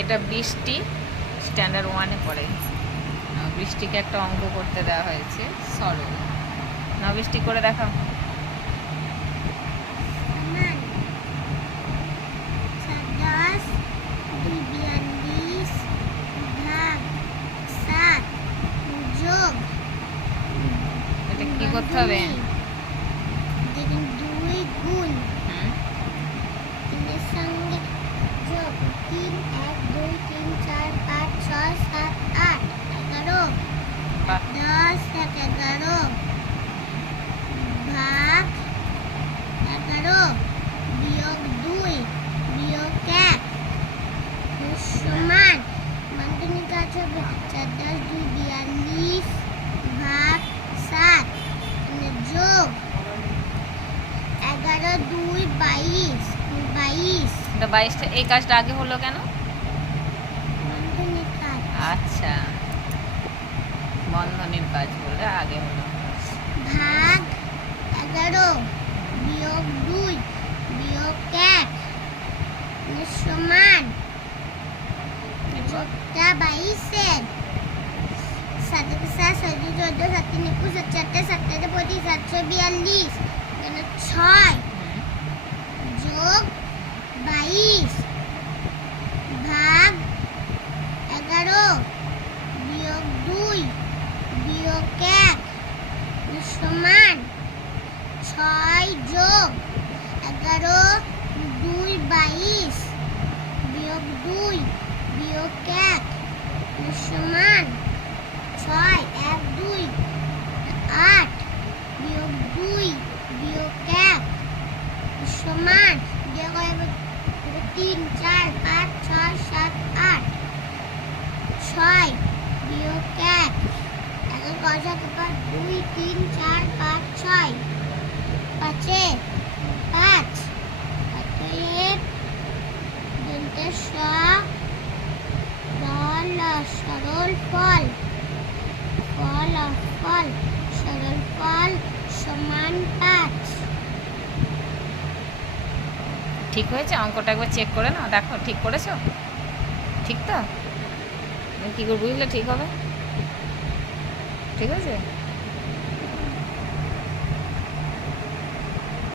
এটা বৃষ্টি স্ট্যান্ডার্ড ওয়ানে পড়ে। বৃষ্টিকে একটা অঙ্ক করতে দেওয়া হয়েছে, সরল। না বৃষ্টি করে যোগ এটা কি করতে হবে দেখুন দুই গুণ হুম তিনের সঙ্গে যোগ তিন এক দুই তিন চার পাঁচ ছয় সাত আট এগারো বাহ দশ এক এগারো। ভাগ এগারো বিয়োগ দুই বিয়োগ এক। সমান। কাজ হবে চার দশ দুই বিয়াল্লিশ ভাগ সাত। যোগ এগারো দুই বাইশ বাইশ। বাইশটা এই কাজটা আগে হলো কেন? আচ্ছা। বন্ধনের কাজ বলে আগে হলো। ভাগ এগারো, বিয়োগ দুই, বিয়োগ এক মানে সমান যোগটা বাইশের একে সাত চোদ্দ, সাত তিন একুশ চারটে, সাতটাতে পঁচিশ, সাতশো বিয়াল্লিশ ছয় হুম। যোগ বাইশ ভাগ এগারো বিয়োগ দুই বিয়োগ এক সমান ছয় যোগ এগারো দুই বাইশ বিয়োগ দুই বিয়োগ এক সমান ছয়, এক, দুই, আট বিয়োগ দুই বিয়োগ এক সমান তিন, চার, পাঁচ, ছয়, সাত, আট ছয় বিয়োগ এক দুই তিন চার পাঁচ ছয় পাঁচে স সরল ফল ফল ফল সরল ফল সমান পাঁচ ঠিক হয়েছে? অঙ্কটা একবার চেক করে নাও। দেখো, ঠিক করেছ? ঠিক তো? কি করে বুঝলে? ঠিক হবে? ঠিক আছে?